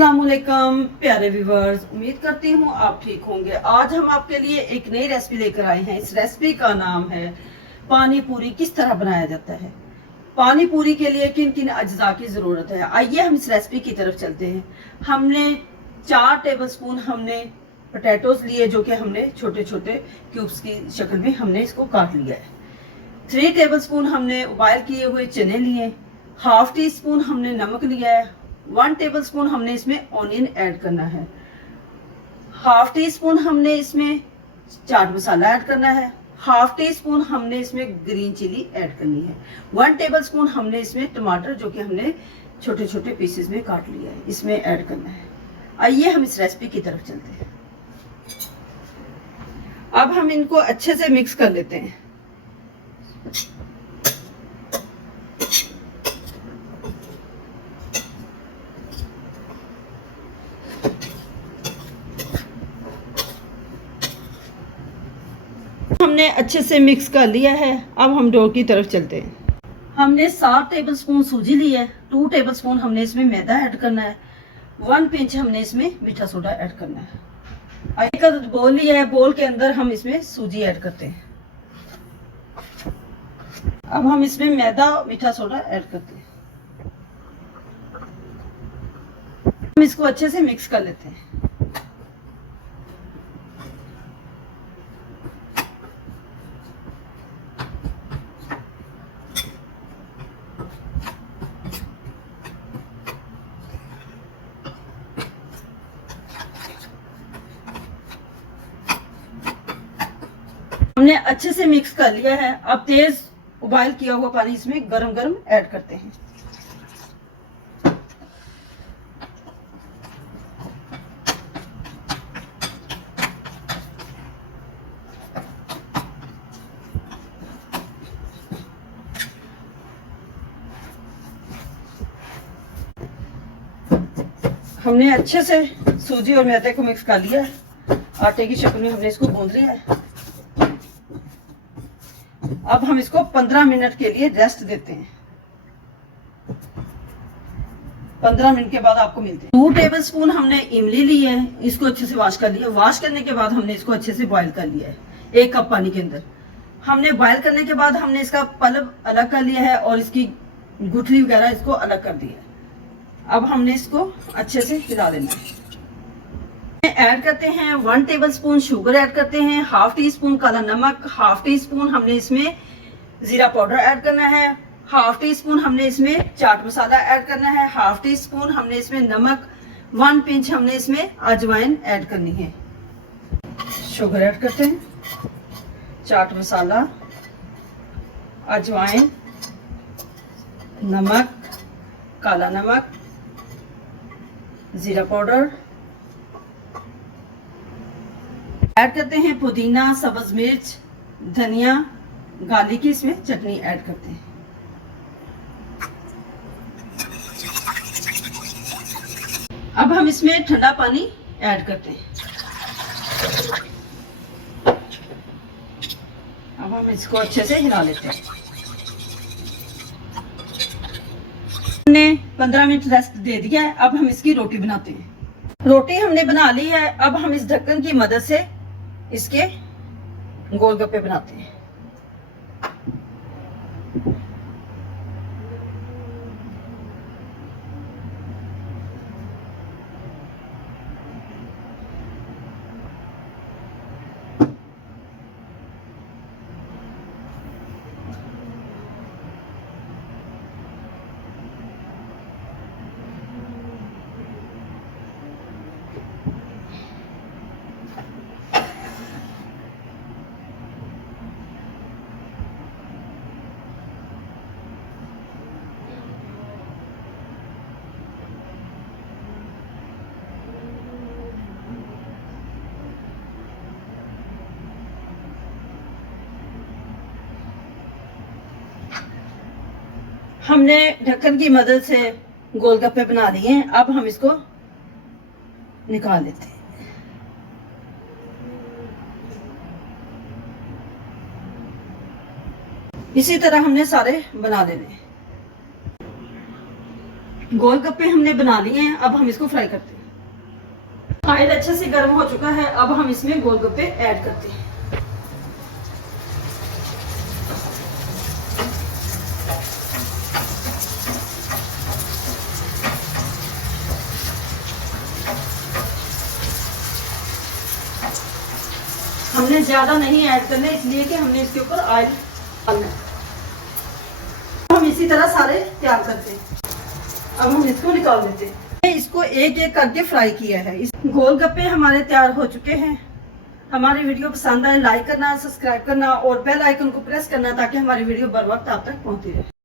अस्सलामुअलैकुम प्यारे व्यूवर्स, उम्मीद करती हूँ आप ठीक होंगे। आज हम आपके लिए एक नई रेसिपी लेकर आए हैं। इस रेसिपी का नाम है पानी पूरी। किस तरह बनाया जाता है, पानी पूरी के लिए किन किन अज्जा की जरूरत है, आइए हम इस रेसिपी की तरफ चलते हैं। हमने 4 टेबलस्पून हमने पोटैटोज लिए, जो कि हमने छोटे छोटे क्यूब्स की शक्ल में हमने इसको काट लिया है। 3 टेबलस्पून हमने बॉयल किए हुए चने लिए। हाफ टी स्पून हमने नमक लिया है। 1 टेबलस्पून हमने इसमें ऑनियन ऐड करना है। हाफ टी स्पून हमने इसमें चाट मसाला ऐड करना है। हाफ टी स्पून हमने इसमें ग्रीन चिली ऐड करनी है। 1 टेबलस्पून हमने इसमें टमाटर, जो कि हमने छोटे छोटे पीसेस में काट लिया है, इसमें ऐड करना है। आइए हम इस रेसिपी की तरफ चलते हैं। अब हम इनको अच्छे से मिक्स कर लेते हैं। हमने अच्छे से मिक्स कर लिया है। अब हम डो की तरफ चलते हैं। हमने 7 टेबलस्पून सूजी ली है। 2 टेबलस्पून हमने इसमें मैदा ऐड करना है। 1 पिंच हमने इसमें मीठा सोडा ऐड करना है। एक बोल लिया है, बोल के अंदर हम इसमें सूजी ऐड करते हैं। अब हम इसमें मैदा और मीठा सोडा ऐड करते हैं। हम इसको अच्छे से मिक्स कर लेते हैं। हमने अच्छे से मिक्स कर लिया है। अब तेज उबाल किया हुआ पानी इसमें गरम गरम ऐड करते हैं। हमने अच्छे से सूजी और मैदे को मिक्स कर लिया है। आटे की शक्ल में हमने इसको गूंद लिया है। अब हम इसको 15 मिनट के लिए रेस्ट देते हैं। 15 मिनट के बाद आपको मिलते हैं। 2 टेबलस्पून हमने इमली ली है। इसको अच्छे से वॉश कर लिया। वॉश करने के बाद हमने इसको अच्छे से बॉईल कर लिया है 1 कप पानी के अंदर। हमने बॉईल करने के बाद हमने इसका पल्प अलग कर लिया है और इसकी गुठली वगैरह इसको अलग कर दिया है। अब हमने इसको अच्छे से हिला लेना है। ऐड करते हैं 1 टेबलस्पून शुगर ऐड करते हैं। हाफ टी स्पून काला नमक। हाफ टी स्पून हमने इसमें जीरा पाउडर ऐड करना है। हाफ टी स्पून हमने इसमें चाट मसाला ऐड करना है। हाफ टी स्पून हमने इसमें नमक। 1 पिंच हमने इसमें अजवाइन ऐड करनी है। शुगर ऐड करते हैं, चाट मसाला, अजवाइन, नमक, काला नमक, जीरा पाउडर ऐड करते हैं। पुदीना, सब्ज मिर्च, धनिया, गार्लिक की इसमें चटनी ऐड करते हैं। अब हम इसमें ठंडा पानी ऐड करते हैं। अब हम इसको अच्छे से हिला लेते हैं। हमने 15 मिनट रेस्ट दे दिया है। अब हम इसकी रोटी बनाते हैं। रोटी हमने बना ली है। अब हम इस ढक्कन की मदद से इसके गोलगप्पे बनाते हैं। हमने ढक्कन की मदद से गोलगप्पे बना लिए हैं। अब हम इसको निकाल लेते हैं। इसी तरह हमने सारे बना लेने। गोलगप्पे हमने बना लिए हैं, अब हम इसको फ्राई करते हैं। ऑयल अच्छे से गर्म हो चुका है, अब हम इसमें गोलगप्पे ऐड करते हैं। हमने ज्यादा नहीं ऐड करना इसलिए कि हमने इसके ऊपर ऑयल डालना है। हम इसी तरह सारे तैयार करते हैं। अब हम इसको निकाल देते हैं। इसको एक एक करके फ्राई किया है। इस गोलगप्पे हमारे तैयार हो चुके हैं। हमारी वीडियो पसंद आए लाइक करना, सब्सक्राइब करना और बेल आइकन को प्रेस करना ताकि हमारी वीडियो बर वक्त आप तक पहुंचती रहे।